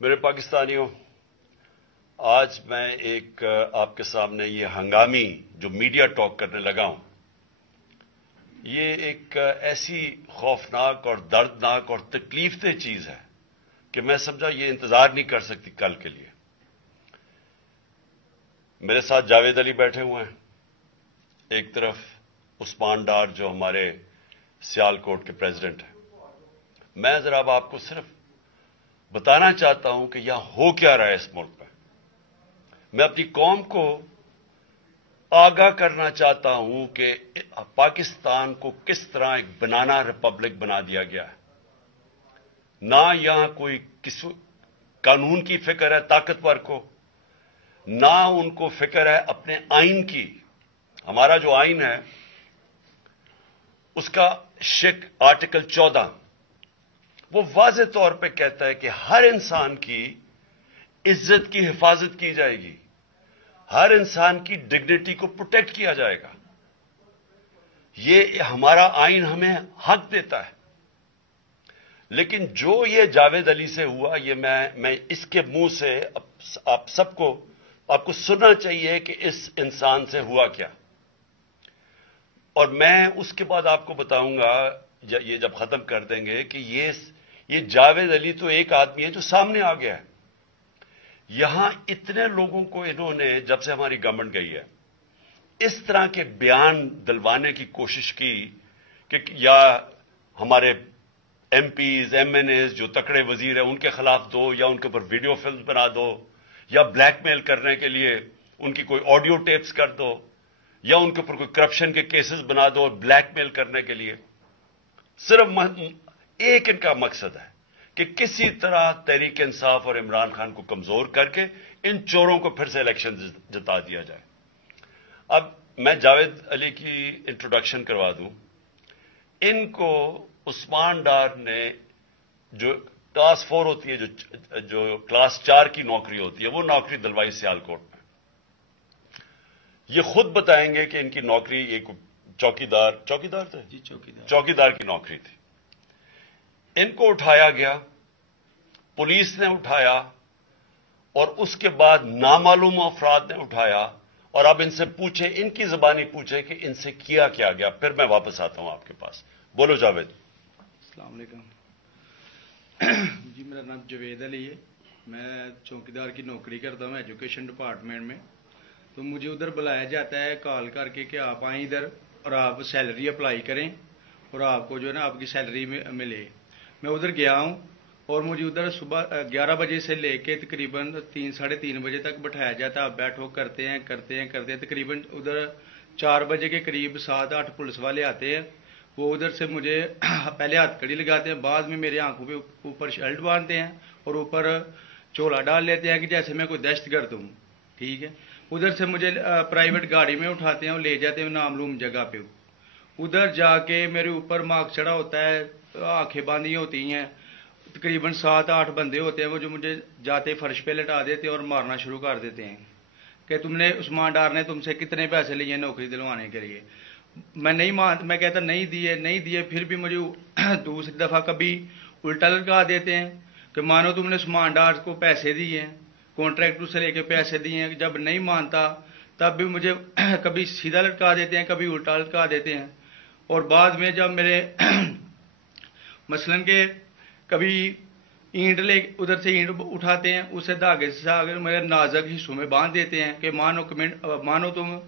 میرے پاکستانیوں، آج میں ایک آپ کے سامنے یہ ہنگامی جو میڈیا ٹاک کرنے لگا ہوں، یہ ایک ایسی خوفناک اور دردناک اور تکلیف دہ چیز ہے کہ میں سمجھا یہ انتظار نہیں کر سکتی کل کے لیے۔ میرے ساتھ جاوید علی بیٹھے ہوئے ہیں، ایک طرف عثمان ڈار جو ہمارے سیال کوٹ کے پریزیڈنٹ ہیں۔ میں ذرا اب آپ کو صرف بتانا چاہتا ہوں کہ یہاں ہو کیا رہا ہے اس ملک میں۔ میں اپنی قوم کو آگاہ کرنا چاہتا ہوں کہ پاکستان کو کس طرح ایک بنانا ریپبلک بنا دیا گیا ہے۔ نہ یہاں کوئی قانون کی فکر ہے طاقتور کو، نہ ان کو فکر ہے اپنے آئین کی۔ ہمارا جو آئین ہے اس کا آرٹیکل 14 وہ واضح طور پہ کہتا ہے کہ ہر انسان کی عزت کی حفاظت کی جائے گی، ہر انسان کی ڈگنیٹی کو پروٹیکٹ کیا جائے گا۔ یہ ہمارا آئین ہمیں حق دیتا ہے۔ لیکن جو یہ جاوید علی سے ہوا، یہ میں اس کے منہ سے آپ کو سننا چاہیے کہ اس انسان سے ہوا کیا، اور میں اس کے بعد آپ کو بتاؤں گا یہ جب ختم کر دیں گے کہ یہ جاوید علی تو ایک آدمی ہے جو سامنے آ گیا ہے۔ یہاں اتنے لوگوں کو انہوں نے جب سے ہماری گورنمنٹ گئی ہے اس طرح کے بیان دلوانے کی کوشش کی کہ یا ہمارے MPs MNAs جو تکڑے وزیر ہیں ان کے خلاف دو، یا ان کے اوپر ویڈیو فلم بنا دو، یا بلیک میل کرنے کے لیے ان کی کوئی آڈیو ٹیپس کر دو، یا ان کے اوپر کوئی کرپشن کے کیسز بنا دو بلیک میل کرنے کے لیے۔ صرف ایک ان کا مقصد ہے کہ کسی طرح تحریک انصاف اور عمران خان کو کمزور کر کے ان چوروں کو پھر سے الیکشن جتا دیا جائے۔ اب میں جاوید علی کی انٹروڈکشن کروا دوں۔ ان کو عثمان ڈار نے جو کلاس 4 ہوتی ہے، جو کلاس 4 کی نوکری ہوتی ہے، وہ نوکری دلوائی سیالکوٹ میں۔ یہ خود بتائیں گے کہ ان کی نوکری ایک چوکیدار تھے، چوکیدار کی نوکری تھی۔ ان کو اٹھایا گیا، پولیس نے اٹھایا، اور اس کے بعد نامعلوم افراد نے اٹھایا، اور اب ان سے پوچھیں، ان کی زبانی پوچھیں کہ ان سے کیا گیا۔ پھر میں واپس آتا ہوں آپ کے پاس۔ بولو جاوید۔ السلام علیکم جی، میرا نام جاوید علی ہے، میں چوکیدار کی نوکری کرتا ہوں ایجوکیشن ڈپارٹمنٹ میں۔ تو مجھے ادھر بلایا جاتا ہے کال کر کے کہ آپ آئیں ادھر اور آپ سیلری اپلائی کریں اور آپ کو جو ہے نا آپ کی سیلری ملے۔ میں ادھر گیا ہوں اور مجھے ادھر صبح 11 بجے سے لے کے تقریباً 3 ساڑھے 3 بجے تک بٹھایا جاتا ہے۔ آپ بیٹھو، کرتے ہیں تقریباً ادھر 4 بجے کے قریب 7-8 پولیس والے آتے ہیں۔ وہ ادھر سے مجھے پہلے ہاتھ کڑی لگاتے ہیں، بعد میں میرے آنکھوں پہ اوپر شرٹ باندھتے ہیں اور اوپر چولا ڈال لیتے ہیں کہ جیسے میں کوئی دہشت گرد ہوں، ٹھیک ہے۔ ادھر سے مجھے پرائیویٹ گاڑی میں اٹھاتے ہیں اور لے جاتے ہیں نامعلوم جگہ پہ۔ ادھر جا کے میرے اوپر مارک چڑھا ہوتا ہے، آنکھیں باندھی ہوتی ہیں، تقریباً 7-8 بندے ہوتے ہیں وہ جو مجھے جاتے فرش پہ لٹا دیتے ہیں اور مارنا شروع کر دیتے ہیں کہ تم نے عثمان ڈار نے تم سے کتنے پیسے لیے نوکری دلوانے کے لیے۔ میں کہتا نہیں دیے، پھر بھی مجھے دوسری دفعہ کبھی الٹا لٹکا دیتے ہیں کہ مانو تم نے عثمان ڈار کو پیسے دیے ہیں، کانٹریکٹر سے لے کے پیسے دیے ہیں۔ جب نہیں مانتا تب بھی مجھے کبھی سیدھا لٹکا دیتے ہیں، کبھی الٹا لٹکا دیتے ہیں۔ اور بعد میں جب میرے مثلاً کہ کبھی اینٹ ادھر سے اینٹ اٹھاتے ہیں، اسے دھاگے سے میرے نازک حصوں میں باندھ دیتے ہیں کہ مانو تم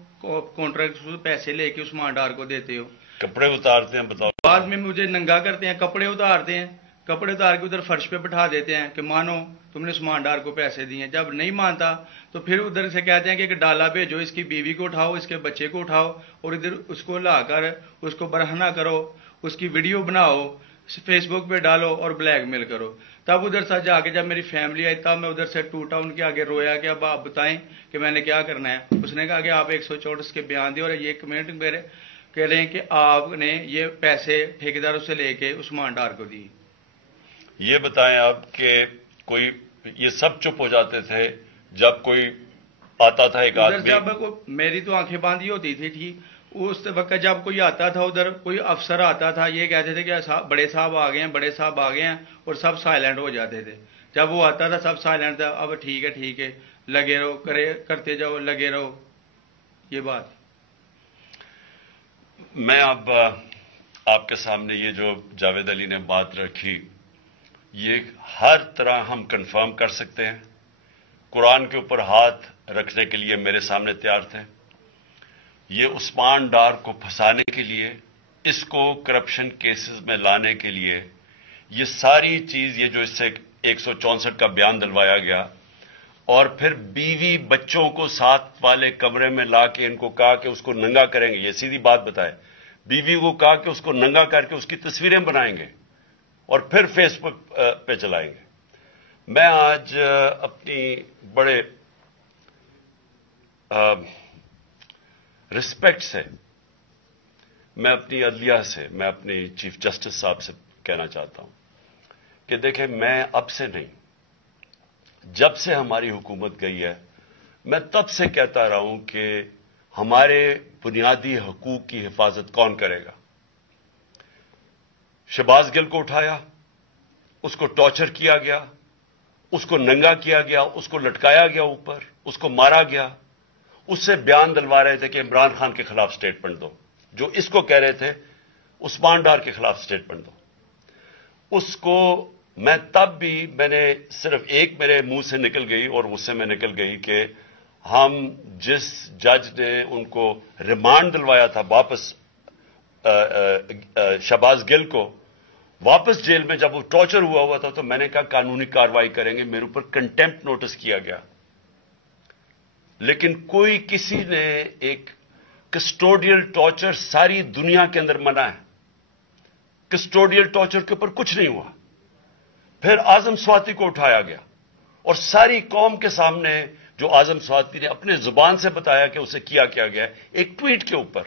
کانٹریکٹ سے پیسے لے کے عثمان ڈار کو دیتے ہو۔ کپڑے اتارتے ہیں، بتاؤ۔ بعد میں مجھے ننگا کرتے ہیں، کپڑے اتارتے ہیں، کپڑے اتار کے ادھر فرش پہ بٹھا دیتے ہیں کہ مانو تم نے عثمان ڈار کو پیسے دیے۔ جب نہیں مانتا تو پھر ادھر سے کہتے ہیں کہ ایک ڈالا بھیجو، اس کی بیوی کو اٹھاؤ، اس کے بچے کو اٹھاؤ اور ادھر اس کو لا کر اس کو برہنہ کرو، اس کی ویڈیو بناؤ، فیس بک پہ ڈالو اور بلیک میل کرو۔ تب ادھر سے جا کے جب میری فیملی آئی تب میں ادھر سے ٹوٹا، ان کے آگے رویا کہ اب آپ بتائیں کہ میں نے کیا کرنا ہے۔ اس نے کہا کہ آپ 164 کے بیان دیں اور یہ کمنٹ میرے کہہ رہے ہیں کہ آپ نے یہ پیسے ٹھیکیداروں سے لے کے عثمان ڈار کو دی۔ یہ بتائیں آپ کہ کوئی یہ سب چپ ہو جاتے تھے جب کوئی آتا تھا ایک آدمی؟ جب میری تو آنکھیں باندھی ہوتی تھی، ٹھیک، اس وقت جب کوئی آتا تھا ادھر، کوئی افسر آتا تھا، یہ کہتے تھے کہ بڑے صاحب آ گئے ہیں اور سب سائلنٹ ہو جاتے تھے۔ جب وہ آتا تھا سب سائلنٹ تھا، اب ٹھیک ہے لگے رہو، کرتے جاؤ، لگے رہو. یہ بات میں اب آپ کے سامنے یہ جو جاوید علی نے بات رکھی، یہ ہر طرح ہم کنفرم کر سکتے ہیں. قرآن کے اوپر ہاتھ رکھنے کے لیے میرے سامنے تیار تھے. یہ عثمان ڈار کو پھنسانے کے لیے، اس کو کرپشن کیسز میں لانے کے لیے، یہ ساری چیز، یہ جو اس سے 164 کا بیان دلوایا گیا، اور پھر بیوی بچوں کو ساتھ والے کمرے میں لا کے ان کو کہا کہ اس کو ننگا کریں گے. یہ سیدھی بات بتائے، بیوی کو کہا کہ اس کو ننگا کر کے اس کی تصویریں بنائیں گے اور پھر فیس بک پہ چلائیں گے. میں آج اپنی بڑے رسپیکٹ سے، میں اپنی عدلیہ سے، میں اپنی چیف جسٹس صاحب سے کہنا چاہتا ہوں کہ دیکھیں، میں اب سے نہیں، جب سے ہماری حکومت گئی ہے، میں تب سے کہتا رہا ہوں کہ ہمارے بنیادی حقوق کی حفاظت کون کرے گا. شہباز گل کو اٹھایا، اس کو ٹارچر کیا گیا، اس کو ننگا کیا گیا، اس کو لٹکایا گیا اوپر، اس کو مارا گیا. اس سے بیان دلوا رہے تھے کہ عمران خان کے خلاف سٹیٹمنٹ دو، جو اس کو کہہ رہے تھے عثمان ڈار کے خلاف سٹیٹمنٹ دو. اس کو میں نے صرف ایک میرے منہ سے نکل گئی اور غصے میں نکل گئی کہ ہم جس جج نے ان کو ریمانڈ دلوایا تھا واپس، شہباز گل کو واپس جیل میں، جب وہ ٹارچر ہوا تھا، تو میں نے کہا قانونی کارروائی کریں گے. میرے اوپر کنٹیمپٹ نوٹس کیا گیا، لیکن کسی نے ایک کسٹوڈیل ٹارچر ساری دنیا کے اندر منع ہے، کسٹوڈیل ٹارچر کے اوپر کچھ نہیں ہوا. پھر اعظم سواتی کو اٹھایا گیا اور ساری قوم کے سامنے جو اعظم سواتی نے اپنے زبان سے بتایا کہ اسے کیا گیا، ایک ٹویٹ کے اوپر،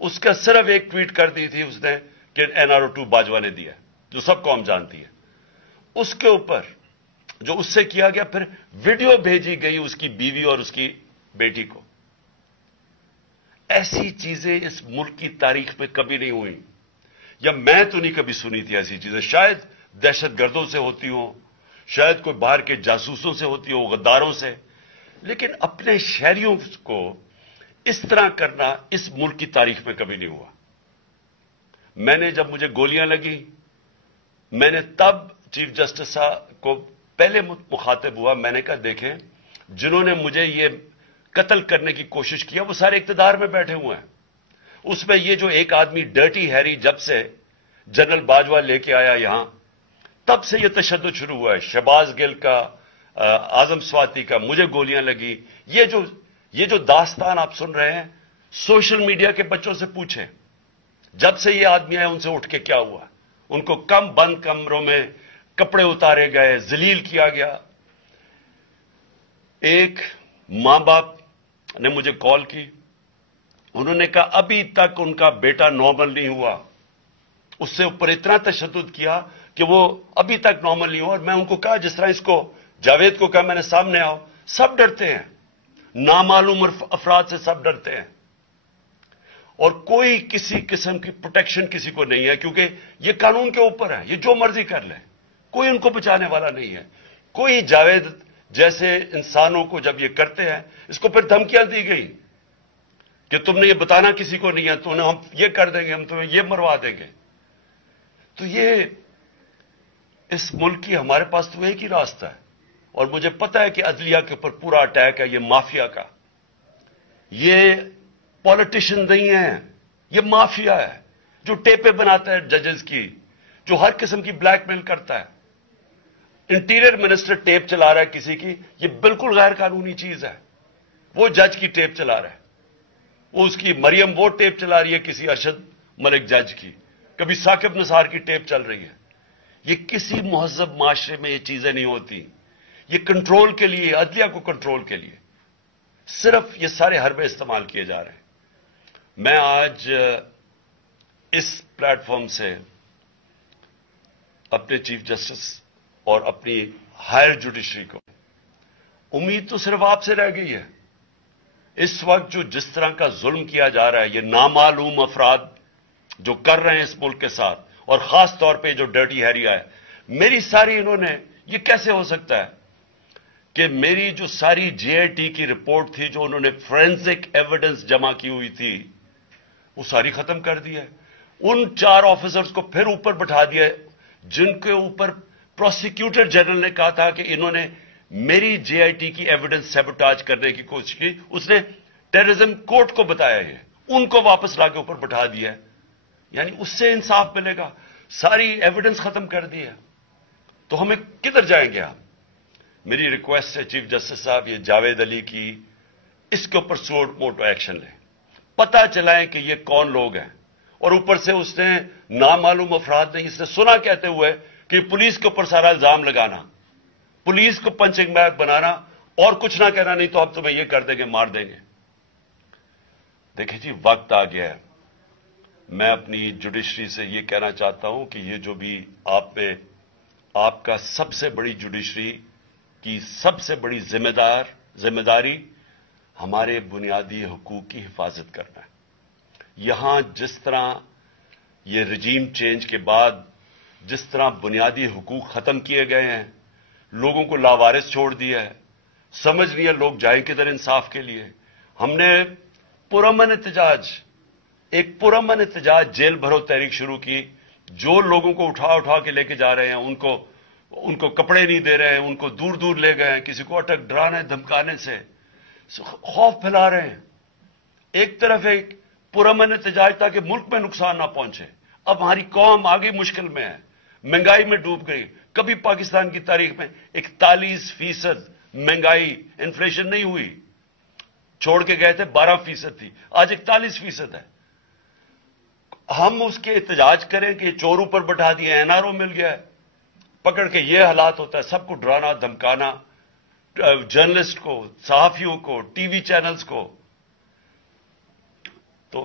اس کا صرف ایک ٹویٹ کر دی تھی اس نے کہ NRO2 باجوہ نے دیا، جو سب قوم جانتی ہے. اس کے اوپر جو اس سے کیا گیا، پھر ویڈیو بھیجی گئی اس کی بیوی اور اس کی بیٹی کو. ایسی چیزیں اس ملک کی تاریخ میں کبھی نہیں ہوئی، یا میں تو نہیں کبھی سنی تھی ایسی چیزیں. شاید دہشت گردوں سے ہوتی ہوں، شاید کوئی باہر کے جاسوسوں سے ہوتی ہو، غداروں سے، لیکن اپنے شہریوں کو اس طرح کرنا اس ملک کی تاریخ میں کبھی نہیں ہوا. میں نے جب مجھے گولیاں لگی، میں نے تب چیف جسٹس صاحب کو پہلے مخاطب ہوا. میں نے کہا دیکھیں، جنہوں نے مجھے یہ قتل کرنے کی کوشش کیا وہ سارے اقتدار میں بیٹھے ہوئے ہیں. اس میں یہ جو ایک آدمی ڈرٹی ہیری جب سے جنرل باجوہ لے کے آیا یہاں، تب سے یہ تشدد شروع ہوا ہے. شہباز گل کا، اعظم سواتی کا، مجھے گولیاں لگی. یہ جو داستان آپ سن رہے ہیں، سوشل میڈیا کے بچوں سے پوچھیں، جب سے یہ آدمی آئے ان سے اٹھ کے کیا ہوا. ان کو بند کمروں میں کپڑے اتارے گئے، ذلیل کیا گیا. ایک ماں باپ نے مجھے کال کی، انہوں نے کہا ابھی تک ان کا بیٹا نارمل نہیں ہوا. اس سے اوپر اتنا تشدد کیا کہ وہ ابھی تک نارمل نہیں ہوا. اور میں ان کو کہا، جس طرح اس کو جاوید کو کہا میں نے، سامنے آؤ. سب ڈرتے ہیں، نامعلوم افراد سے سب ڈرتے ہیں، اور کوئی کسی قسم کی پروٹیکشن کسی کو نہیں ہے، کیونکہ یہ قانون کے اوپر ہے. یہ جو مرضی کر لیں، کوئی ان کو بچانے والا نہیں ہے. کوئی جاوید جیسے انسانوں کو جب یہ کرتے ہیں، اس کو پھر دھمکیاں دی گئی کہ تم نے یہ بتانا کسی کو نہیں ہے، تو ہم یہ کر دیں گے، ہم تمہیں یہ مروا دیں گے. تو یہ اس ملک کی، ہمارے پاس تو ایک ہی راستہ ہے. اور مجھے پتا ہے کہ عدلیہ کے اوپر پورا اٹیک ہے یہ مافیا کا. یہ پالیٹیشین نہیں ہے، یہ مافیا ہے جو ٹیپیں بناتا ہے ججز کی، جو ہر قسم کی بلیک میل کرتا ہے. انٹیریئر منسٹر ٹیپ چلا رہا ہے کسی کی، یہ بالکل غیر قانونی چیز ہے. وہ جج کی ٹیپ چلا رہا ہے، وہ اس کی مریم وہ ٹیپ چلا رہی ہے کسی ارشد ملک جج کی، کبھی ثاقب نثار کی ٹیپ چل رہی ہے. یہ کسی مہذب معاشرے میں یہ چیزیں نہیں ہوتی. یہ کنٹرول کے لیے، عدلیہ کو کنٹرول کے لیے صرف یہ سارے حربے استعمال کیے جا رہے ہیں. میں آج اس پلیٹ فارم سے اپنے چیف جسٹس اور اپنی ہائر جوڈیشری کو، امید تو صرف آپ سے رہ گئی ہے. اس وقت جو جس طرح کا ظلم کیا جا رہا ہے، یہ نامعلوم افراد جو کر رہے ہیں اس ملک کے ساتھ، اور خاص طور پہ جو ڈرٹی ہیریا ہے، میری ساری انہوں نے یہ کیسے ہو سکتا ہے کہ میری جو ساری JIT کی رپورٹ تھی جو انہوں نے فورینسک ایویڈنس جمع کی ہوئی تھی وہ ساری ختم کر دی ہے. ان 4 آفیسرز کو پھر اوپر بٹھا دیا ہے جن کے اوپر پروسیکیوٹر جنرل نے کہا تھا کہ انہوں نے میری JIT کی ایویڈنس سیبوٹاج کرنے کی کوشش کی. اس نے ٹیررزم کورٹ کو بتایا ہے, ان کو واپس لا کے اوپر بٹھا دیا ہے. یعنی اس سے انصاف ملے گا. ساری ایویڈنس ختم کر دی ہے تو ہمیں کدھر جائیں گے آپ؟ میری ریکویسٹ ہے چیف جسٹس صاحب, یہ جاوید علی کی اس کے اوپر سوٹ موٹو ایکشن لیں, پتہ چلائیں کہ یہ کون لوگ ہیں. اور اوپر سے اس نے نامعلوم افراد نے اس نے سنا کہتے ہوئے کہ پولیس کے اوپر سارا الزام لگانا, پولیس کو پنچنگ بیگ بنانا اور کچھ نہ کہنا, نہیں تو ہم تمہیں یہ کر دیں گے, مار دیں گے. دیکھیں جی وقت آ گیا ہے. میں اپنی جوڈیشری سے یہ کہنا چاہتا ہوں کہ یہ جو بھی آپ کا سب سے بڑی جوڈیشری کی سب سے بڑی ذمہ داری ہمارے بنیادی حقوق کی حفاظت کرنا ہے. یہاں جس طرح یہ رجیم چینج کے بعد جس طرح بنیادی حقوق ختم کیے گئے ہیں, لوگوں کو لاوارث چھوڑ دیا ہے, سمجھ نہیں ہے لوگ جائیں کدھر انصاف کے لیے. ہم نے ایک پرامن احتجاج جیل بھرو تحریک شروع کی. جو لوگوں کو اٹھا کے لے کے جا رہے ہیں ان کو کپڑے نہیں دے رہے ہیں, ان کو دور دور لے گئے ہیں, کسی کو اٹک ڈرانے دھمکانے سے خوف پھیلا رہے ہیں. ایک طرف ایک پرامن احتجاج تاکہ ملک میں نقصان نہ پہنچے. اب ہماری قوم آگے مشکل میں ہے, مہنگائی میں ڈوب گئی. کبھی پاکستان کی تاریخ میں 41% مہنگائی انفلیشن نہیں ہوئی. چھوڑ کے گئے تھے 12% تھی, آج 41% ہے. ہم اس کے احتجاج کریں کہ چور اوپر بٹھا دیے, NRO مل گیا ہے, پکڑ کے یہ حالات ہوتا ہے. سب کو ڈرانا دھمکانا, جرنلسٹ کو, صحافیوں کو, ٹی وی چینلز کو. تو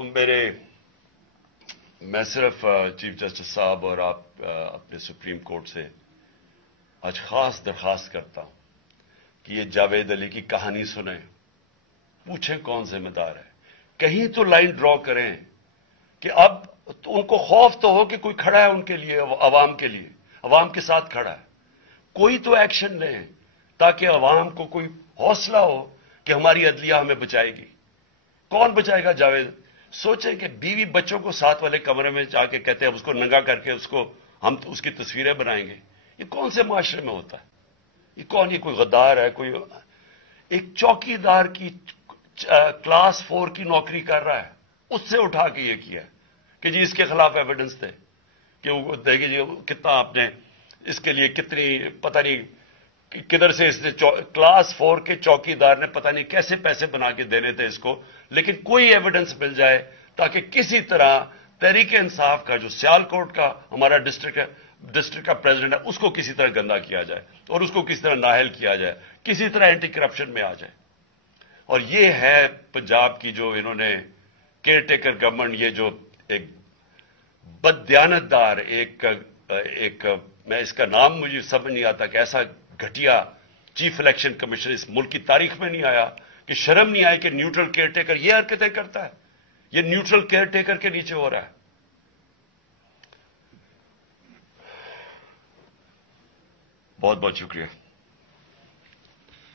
میں صرف چیف جسٹس صاحب اور آپ اپنے سپریم کورٹ سے آج خاص درخواست کرتا ہوں کہ یہ جاوید علی کی کہانی سنیں, پوچھیں کون ذمہ دار ہے. کہیں تو لائن ڈرا کریں کہ اب ان کو خوف تو ہو کہ کوئی کھڑا ہے ان کے لیے, عوام کے لیے, عوام کے ساتھ کھڑا ہے. کوئی تو ایکشن لیں تاکہ عوام کو کوئی حوصلہ ہو کہ ہماری عدلیہ ہمیں بچائے گی. کون بچائے گا جاوید؟ سوچیں کہ بیوی بچوں کو ساتھ والے کمرے میں جا کے کہتے ہیں اس کو ننگا کر کے ہم اس کی تصویریں بنائیں گے. یہ کون سے معاشرے میں ہوتا ہے؟ یہ کوئی غدار ہے؟ کوئی ایک چوکی دار کی کلاس 4 کی نوکری کر رہا ہے, اس سے اٹھا کے یہ کیا کہ جی اس کے خلاف ایویڈنس تھے کہ وہ دیکھیں جی کتنا آپ نے اس کے لیے کتنی پتہ نہیں کدھر سے اس نے کلاس 4 کے چوکی دار نے پتہ نہیں کیسے پیسے بنا کے دینے تھے اس کو, لیکن کوئی ایویڈنس مل جائے تاکہ کسی طرح تحریک انصاف کا جو سیالکوٹ کا ہمارا ڈسٹرکٹ کا پریزیڈنٹ ہے اس کو کسی طرح گندا کیا جائے اور اس کو کسی طرح نااہل کیا جائے, کسی طرح اینٹی کرپشن میں آ جائے. اور یہ ہے پنجاب کی جو انہوں نے کیئر ٹیکر گورنمنٹ, یہ جو ایک بددیانت دار ایک میں اس کا نام مجھے سمجھ نہیں آتا کہ ایسا گھٹیا چیف الیکشن کمیشن اس ملک کی تاریخ میں نہیں آیا کہ شرم نہیں آئی کہ نیوٹرل کیئر ٹیکر یہ حرکتیں کرتا ہے. یہ نیوٹرل کیئر ٹیکر کے نیچے ہو رہا ہے. بہت بہت شکریہ.